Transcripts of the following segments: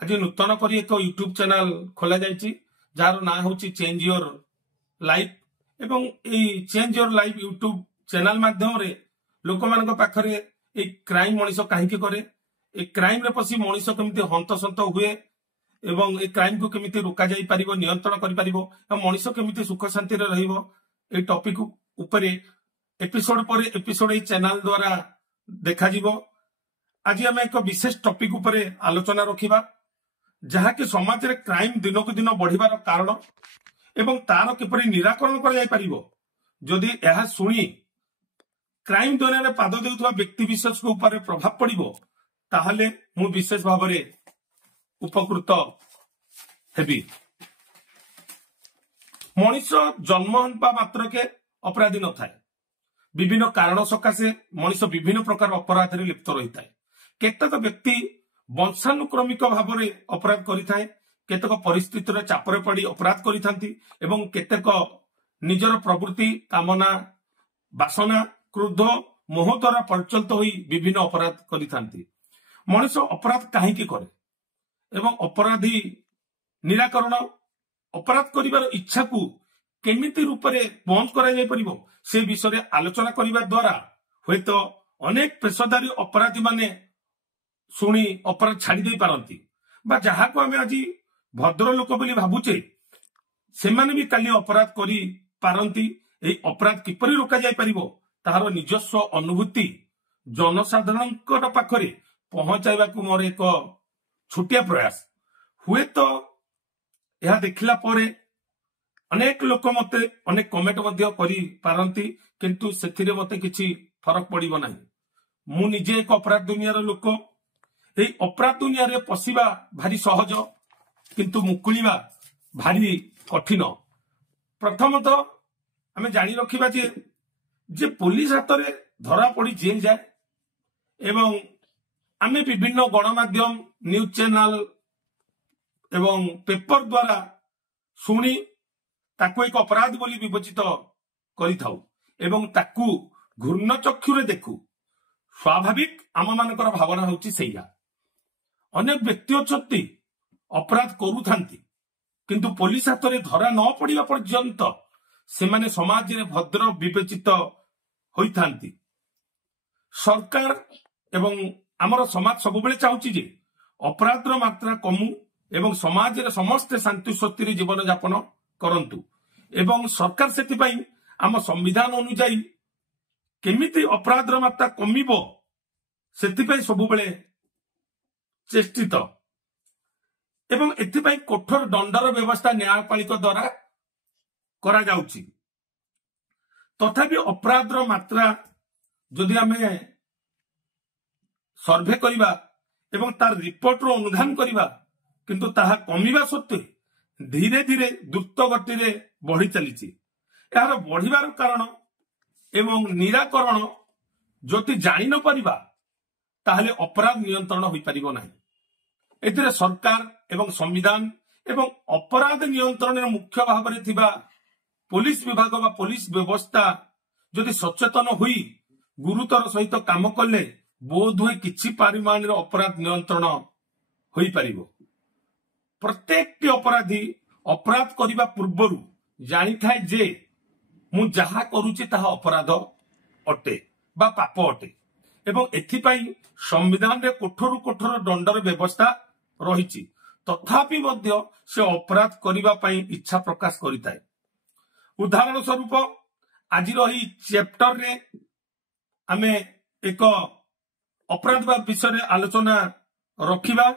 आज नूतन करी एक यूट्यूब चैनल खोल जार ना हूँ चेंज योर लाइफ एवं change your life YouTube channel माध्यम लोक मान पाखरे क्राइम मनीष कहीं करे क्राइम रे पसी मनीष केमिति हंतसंत हुए एवं ए क्राइम को केमिति रोका जाई परिबो नियंत्रण करि परिबो एवं मनीष केमिति सुख शांति रे रहिबो ए टॉपिक उपरे एपिसोड पर एपिसोड ए चैनल द्वारा देखा जीवो। आज आम एक विशेष टॉपिक उपरे आलोचना रखिबा जहा कि समाज रे क्राइम दिन को दिन बढ़िबार कारण एवं तार किपरि निराकरण कर जाई परिबो जदि एहा सुनी क्राइम दुनिया रे पाद देउथबा व्यक्ति विशेष को ऊपर प्रभाव पड़िबो ताहले मु विशेष भाव में उपकृत हेबी। मनीष जन्म होगा मात्र के अपराधी न थाए विभिन्न कारण सकाशे मनीष विभिन्न प्रकार अपराध रे लिप्त रही थाए। केतक व्यक्ति वंशानुक्रमिक भाव में अपराध करिथाए केतक परिस्थिति रे चापरे पड़ी अपराध करिथांती एवं केतक निजर प्रवृत्ति कामना वासना क्रोध मोह द्वारा परिचालित होई विभिन्न अपराध करिथांती। मनीष अपराध कहीं करे एवं अपराधी निराकरण अपराध करिवार इच्छा को केमिति रूप में बंद करा जाय परिबो से विषय आलोचना करिवा द्वारा होय तो अनेक पेशादारी अपराधी माने सुनी अपराध छाड़ी दे पारंती बा जहा को आमे आज भद्र लोक बोली भाबुचे से माने भी काली अपराध करी पारंती। एई अपराध किपरि रोका जाय परिबो ताहार निजस्व अनुभूति जनसाधारण पाखरे पहुंचाइबा को मोर एक छोटिया प्रयास हुए तो यह देखला परे अनेक लोक मते अनेक कमेंट मध्य करी पारंती किंतु सेथिरे मते किछि फरक पड़िबो नाही। मु निजे एक अपराध दुनिया रो लोक ए अपराध दुनिया रे पसिबा भारी सहज किंतु मुकुलिबा भारी कठिन। प्रथमतः आमे जानि रखिबा जे पुलिस हाथ रे धरा पड़ी जेल जाए एवं आमे विभिन्न गणमाध्यम न्यूज चैनल एवं पेपर द्वारा शुणी ताकू एक अपराध बोली विवेचित करिथाउ एवं ताकू घूर्ण चक्षुरे देखू स्वाभाविक आम मानकर भावना होची सेया। अनेक व्यक्ति अछंती अपराध करूथांती किंतु पुलिस हाथ रे धरा न पड़िबा पर्यंत से माने समाज रे भद्र विवेचित होइथांती। सरकार एवं आमर समाज सब बेले चाहूची जे अपराधर मात्रा कमु एवं समाज रे समस्त शांति स्वस्ति जीवन यापन करंतु एवं सरकार सेति पई आम संविधान अनुसार केमिति अपराधर मात्रा कमिबो सेति पई सब बेले चेष्टित एवं एथि पई कठोर दंडर व्यवस्था न्यायपालिका द्वारा करा जाउची। तथापि अपराधर मात्रा जदि आमे सर्वे करिबा एवं तार रिपोर्ट रो अनुधान करिबा किंतु ताहा कमिबा सत्वे धीरे धीरे द्रुत गति रे बढ़ी चलीची। यार बढ़िबार कारण एवं निराकरण जति जानि न परिबा ताहले अपराध नियंत्रण होई परिबो नाही। एथिरे सरकार एवं संविधान एवं अपराध नियंत्रण रे मुख्य भाव रे थिबा पुलिस विभाग बा पुलिस व्यवस्था जदि सचेतन हुई गुरुतर सहित काम कले बोध हुए किछि परिमाण रे अपराध नियंत्रण होई परिबो। प्रत्येक अपराधी अपराध करिबा पूर्वरु जानि थाए जे मु जहा करूची ताहा अपराध अटे बा पाप अटे एवं एथि पई संविधान रे कठोर कठोर दंडर व्यवस्था रहिछि तथापि मध्य से अपराध करिबा पई इच्छा प्रकाश करिताय। उदाहरण स्वरूप आज रही चैप्टर रे आमे एक अपराध विषय आलोचना रखिबा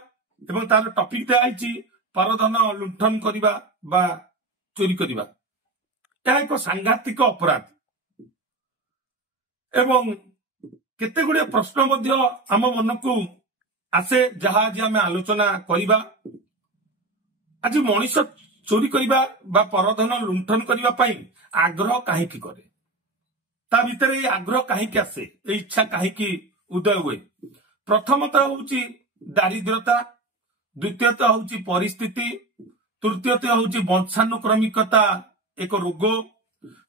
एवं तार टॉपिक दिखाई परधन लुंठन करिबा बा चोरी करिबा यह एक सांघातिक अपराध एवं केते गुड़े प्रश्न मध्य आम मन को आसे जहा आज आमे आलोचना करिबा। आज मनीष चोरी करिबा बा परधन लुंठन करिबा पई आग्रह काहे की करे ता भीतर ये आग्रह काहे की आसे ए इच्छा काहे की उदय हुए। प्रथमतः होउची दारिद्रता द्वितीयतः होउची परिस्थिति तृतीयतः होउची वंशानुक्रमिकता एक रोग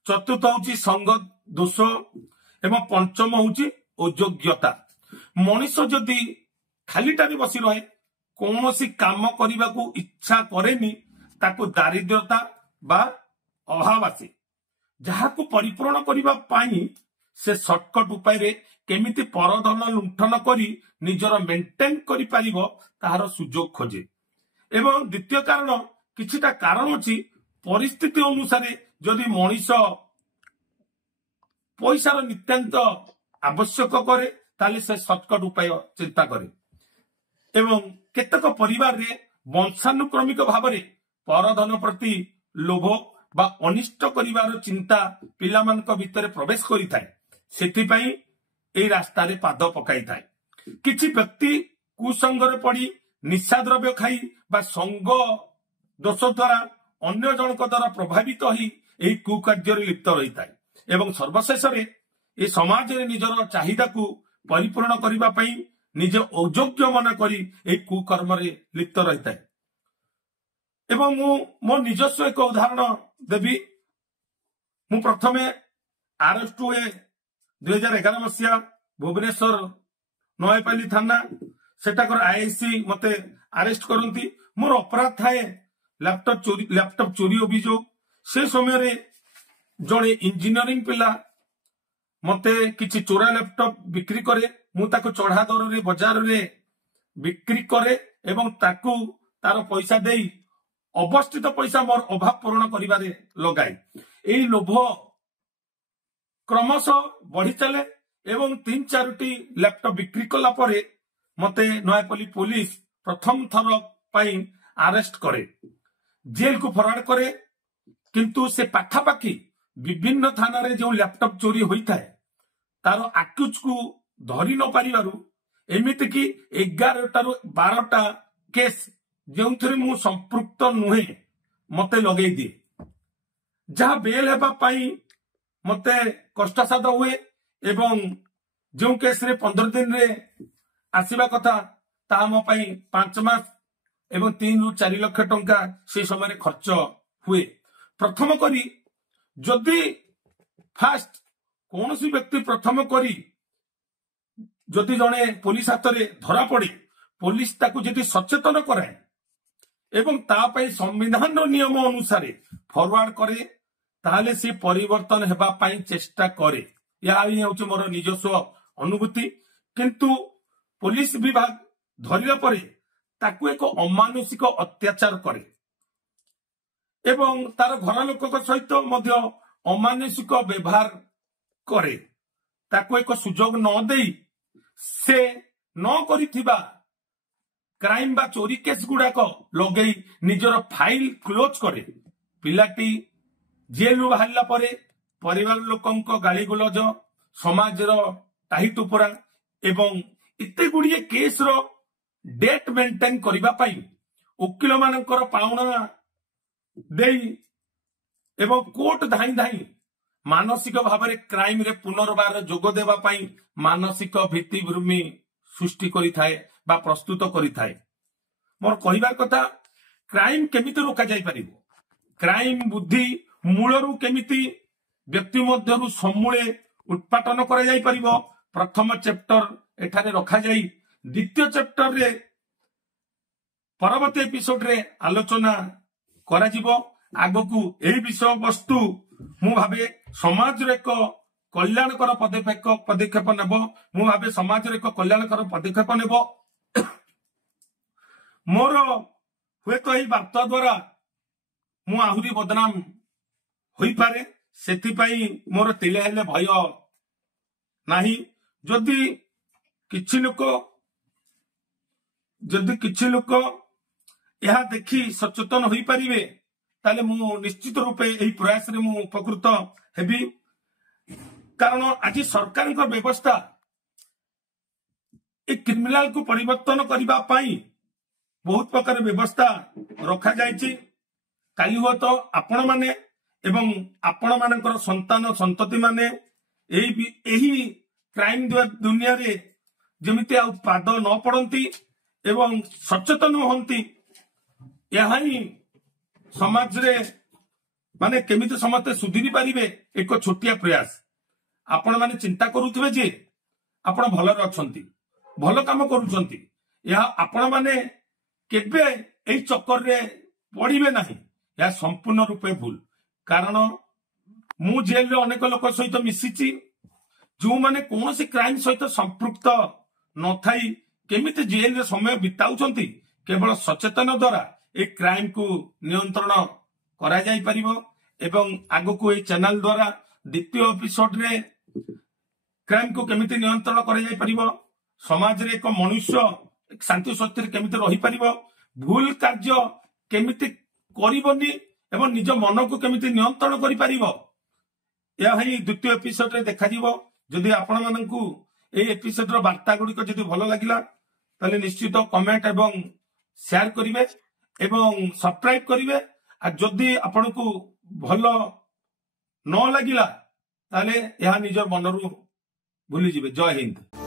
चतुर्थ होउची संग दोष एवं पंचम होउची अयोग्यता। मनीष जदि खालीटारे बसी रहे କୌଣସି କାମ କରିବାକୁ ଇଚ୍ଛା କରେନି ତାକୁ ଦାରିଦ୍ରତା ବା ଅଭାବ ଆସେ। ଯାହାକୁ ପରିପୂରଣ କରିବା ପାଇଁ ସେ ସର୍ଟକଟ ଉପାୟରେ କେମିତି ପରଧନ ଲୁଣ୍ଠନ କରି ନିଜର ମେଣ୍ଟେନ୍ କରିପାରିବ ତାହାର ସୁଯୋଗ ଖୋଜେ। ଏବଂ ଦ୍ୱିତୀୟ କାରଣ, କିଛିଟା କାରଣ ଅଛି, ପରିସ୍ଥିତି ଅନୁସାରେ ଯଦି ମଣିଷ ପଇସାର ନିତ୍ୟାନ୍ତ ଆବଶ୍ୟକ କରେ ତାହେଲେ ସେ ସର୍ଟକଟ ଉପାୟ ଚିନ୍ତା କରେ। ଏବଂ କେତେକ ପରିବାରରେ ବଂଶାନୁକ୍ରମିକ ଭାବରେ ପରଧନ ପ୍ରତି ଲୋଭ ବା ଅନିଷ୍ଟ କରିବାର ଚିନ୍ତା ପିଲାମାନଙ୍କ ଭିତରେ ପ୍ରବେଶ କରିଥାଏ। ସେଥିପାଇଁ ଏହି ରାସ୍ତାରେ ପାଦ ପକାଇଥାଏ। କିଛି ବ୍ୟକ୍ତି କୁସଙ୍ଗରେ ପଡ଼ି ନିଶା ଦ୍ରବ୍ୟ ଖାଇ ବା ସଙ୍ଗ ଦୋଷ ଦ୍ୱାରା ଅନ୍ୟ ଜଣଙ୍କ ଦ୍ୱାରା ପ୍ରଭାବିତ ହୋଇ ଏହି କୁକାର୍ଯ୍ୟରେ ଲିପ୍ତ ରହିଥାଏ ଏବଂ ସର୍ବଶେଷରେ ଏ ସମାଜରେ ନିଜର ଚାହିଦାକୁ ପରିପୂରଣ କରିବା ପାଇଁ ନିଜେ ଅଯୋଗ୍ୟ ମନେ କରି ଏହି କୁକର୍ମରେ ଲିପ୍ତ ରହିଥାଏ। ଏବଂ ମୁଁ ମୋ ନିଜସ୍ୱ ଏକ ଉଦାହରଣ ଦେବି। ମୁଁ ପ୍ରଥମେ ଆରେଷ୍ଟ ହୁଏ 2011 ମସିହା ଭୁବନେଶ୍ୱର ନୟାପଲ୍ଲୀ ଥାନା, ସେଠାକାର ଆଇଆଇସି ମତେ ଆରେଷ୍ଟ କରନ୍ତି। ମୋର ଅପରାଧ ଥାଏ ଲ୍ୟାପଟପ ଚୋରି ଅଭିଯୋଗ। ସେ ସମୟରେ ଜଣେ ଇଞ୍ଜିନିୟରିଂ ପିଲା ମତେ କିଛି ଚୋରା ଲ୍ୟାପଟପ ବିକ୍ରି କରେ। ମୁଁ ତାକୁ ଚଢା ଦରରେ ବଜାରରେ ବିକ୍ରି କରେ ଏବଂ ତାକୁ ତାର ପଇସା ଦେଇ ଅବସ୍ଥିତ ପଇସା ମୋର ଅଭାବ ପୂରଣ କରିବାରେ ଲଗାଏ। ଏହି ଲୋଭ କ୍ରମଶଃ ବଢି ଚାଲେ ଏବଂ 3-4ଟି ଲ୍ୟାପଟପ ବିକ୍ରି କଲା ପରେ ମତେ ନୟାପଲ୍ଲୀ ପୋଲିସ ପ୍ରଥମ ଥର ପାଇଁ ଆରେଷ୍ଟ କରେ, ଜେଲକୁ ଫରୱାର୍ଡ କରେ। କିନ୍ତୁ ସେ ପାଖାପାଖି ବିଭିନ୍ନ ଥାନାରେ ଯେଉଁ ଲ୍ୟାପଟପ ଚୋରି ହୋଇଥାଏ ତାର ଆକ୍ୟୁଜକୁ ଧରି ନ ପାରିବାରୁ ଏମିତିକି 11ଟାରୁ 12ଟା କେସ୍ ଯେଉଁଥିରେ ମୁଁ ସମ୍ପୃକ୍ତ ନୁହେଁ ମତେ ଲଗେଇ ଦିଏ, ଯାହା ବେଲ ହେବା ପାଇଁ ମତେ କଷ୍ଟସାଧ୍ୟ ହୁଏ। ଏବଂ ଯେଉଁ କେସରେ 15 ଦିନରେ ଆସିବା କଥା ତାହା ମୋ ପାଇଁ 5 ମାସ ଏବଂ 3ରୁ 4 ଲକ୍ଷ ଟଙ୍କା ସେହି ସମୟରେ ଖର୍ଚ୍ଚ ହୁଏ। ପ୍ରଥମ କରି ଯଦି ଫାଷ୍ଟ କୌଣସି ବ୍ୟକ୍ତି ପ୍ରଥମ କରି ଯଦି ଜଣେ ପୋଲିସ ହାତରେ ଧରା ପଡେ, ପୋଲିସ ତାକୁ ଯଦି ସଚେତନ କରାଏ ଏବଂ ତା ପାଇଁ ସମ୍ବିଧାନର ନିୟମ ଅନୁସାରେ ଫରୱାର୍ଡ କରେ ତାହେଲେ ସେ ପରିବର୍ତ୍ତନ ହେବା ପାଇଁ ଚେଷ୍ଟା କରେ। ଏହା ହିଁ ହେଉଛି ମୋର ନିଜସ୍ୱ ଅନୁଭୂତି। କିନ୍ତୁ ପୋଲିସ ବିଭାଗ ଧରିଲା ପରେ ତାକୁ ଏକ ଅମାନୁଷିକ ଅତ୍ୟାଚାର କରେ ଏବଂ ତାର ଘର ଲୋକଙ୍କ ସହିତ ମଧ୍ୟ ଅମାନୁଷିକ ବ୍ୟବହାର କରେ। ତାକୁ ଏକ ସୁଯୋଗ ନ ଦେଇ ସେ ନ କରିଥିବା କ୍ରାଇମ ବା ଚୋରି କେସ୍ ଗୁଡାକ ଲଗେଇ ନିଜର ଫାଇଲ କ୍ଲୋଜ କରେ। ପିଲାଟି ଜେଲରୁ ବାହାରିଲା ପରେ ପରିବାର ଲୋକଙ୍କ ଗାଳିଗୁଲଜ, ସମାଜର ଟାହି ଟୁପରା ଏବଂ ଏତେ ଗୁଡିଏ କେସର ଡେଟ୍ ମେଣ୍ଟେନ କରିବା ପାଇଁ ଓକିଲ ମାନଙ୍କର ପାଉଣା ଦେଇ ଏବଂ କୋର୍ଟ ଧାଇଁ ଧାଇଁ ମାନସିକ ଭାବରେ କ୍ରାଇମରେ ପୁନର୍ବାର ଯୋଗ ଦେବା ପାଇଁ ମାନସିକ ଭିତ୍ତିଭୂମି ସୃଷ୍ଟି କରିଥାଏ ବା ପ୍ରସ୍ତୁତ କରିଥାଏ। ମୋର କହିବାର କଥା, କ୍ରାଇମ କେମିତି ରୋକାଯାଇ ପାରିବ, କ୍ରାଇମ ବୁଦ୍ଧି ମୂଳରୁ କେମିତି ବ୍ୟକ୍ତି ମଧ୍ୟରୁ ସମୂଳେ ଉତ୍ପାଟନ କରାଯାଇପାରିବ, ପ୍ରଥମ ଚ୍ୟାପ୍ଟର ଏଠାରେ ରଖାଯାଇ ଦ୍ୱିତୀୟ ଚ୍ୟାପ୍ଟରରେ ପରବର୍ତ୍ତୀ ଏପିସୋଡରେ ଆଲୋଚନା କରାଯିବ। ଆଗକୁ ଏହି ବିଷୟବସ୍ତୁ ମୁଁ ଭାବେ ସମାଜର ଏକ କଲ୍ୟାଣକର ପଦକ୍ଷେପ ନେବ। ମୁଁ ଭାବେ ସମାଜର ଏକ କଲ୍ୟାଣକର ପଦକ୍ଷେପ ନେବ। ମୋର ହୁଏତ ଏହି ବାର୍ତ୍ତା ଦ୍ୱାରା ମୁଁ ଆହୁରି ବଦନାମ ହୋଇପାରେ, ସେଥିପାଇଁ ମୋର ତିଳେ ହେଲେ ଭୟ ନାହିଁ। ଯଦି କିଛି ଲୋକ ଏହା ଦେଖି ସଚେତନ ହୋଇପାରିବେ ତାହେଲେ ମୁଁ ନିଶ୍ଚିତ ରୂପେ ଏହି ପ୍ରୟାସରେ ମୁଁ ଉପକୃତ ହେବି। କାରଣ ଆଜି ସରକାରଙ୍କ ବ୍ୟବସ୍ଥା ଏ କ୍ରିମିନାଲକୁ ପରିବର୍ତ୍ତନ କରିବା ପାଇଁ ବହୁତ ପ୍ରକାର ବ୍ୟବସ୍ଥା ରଖାଯାଇଛି। କାଲି ହୁଏତ ଆପଣମାନେ ଏବଂ ଆପଣମାନଙ୍କର ସନ୍ତାନ ସନ୍ତତି ମାନେ ଏହି କ୍ରାଇମ ଦୁନିଆରେ ଯେମିତି ଆଉ ପାଦ ନ ପଡନ୍ତି ଏବଂ ସଚେତନ ହୁଅନ୍ତି, ଏହା ହିଁ ସମାଜରେ ମାନେ କେମିତି ସମସ୍ତେ ସୁଧୁରି ପାରିବେ ଏକ ଛୋଟିଆ ପ୍ରୟାସ। ଆପଣମାନେ ଚିନ୍ତା କରୁଥିବେ ଯେ ଆପଣ ଭଲରେ ଅଛନ୍ତି, ଭଲ କାମ କରୁଛନ୍ତି, ଏହା ଆପଣମାନେ केबे एई चक्कर रे पड़िबे नहीं या संपूर्ण रूपे भूल। कारण मु जेल रे अनेक लोक सहित मिसिची जो माने कौन क्राइम सहित संपृक्त न थाई केमिति जेल रे समय बिताउचंती केवल सचेतन द्वारा ए क्राइम को नियंत्रण करा जाई परिबो। एवं आगो को ए चैनल द्वारा द्वितीय एपिसोड रे क्राइम को केमिति नियंत्रण करा जाई परिबो, समाज रे एक मनुष्य शांति सत्य केमिति रही परिबो, भूल कार्य केमिति करिबोनी एवं निज मन को केमिति नियंत्रण करि परिबो, या ही द्वितीय एपिसोड रे देखा दिबो। जदि आपण माननकु ए एपिसोड रो वार्ता गुडी को जदि भलो लागिला ताले निश्चित कमेंट एवं शेयर करिवे एवं सब्सक्राइब करिवे। आ जदि आपनकु भलो न लागिला ताले या निज मनरु भूली जिवे। जय हिंद।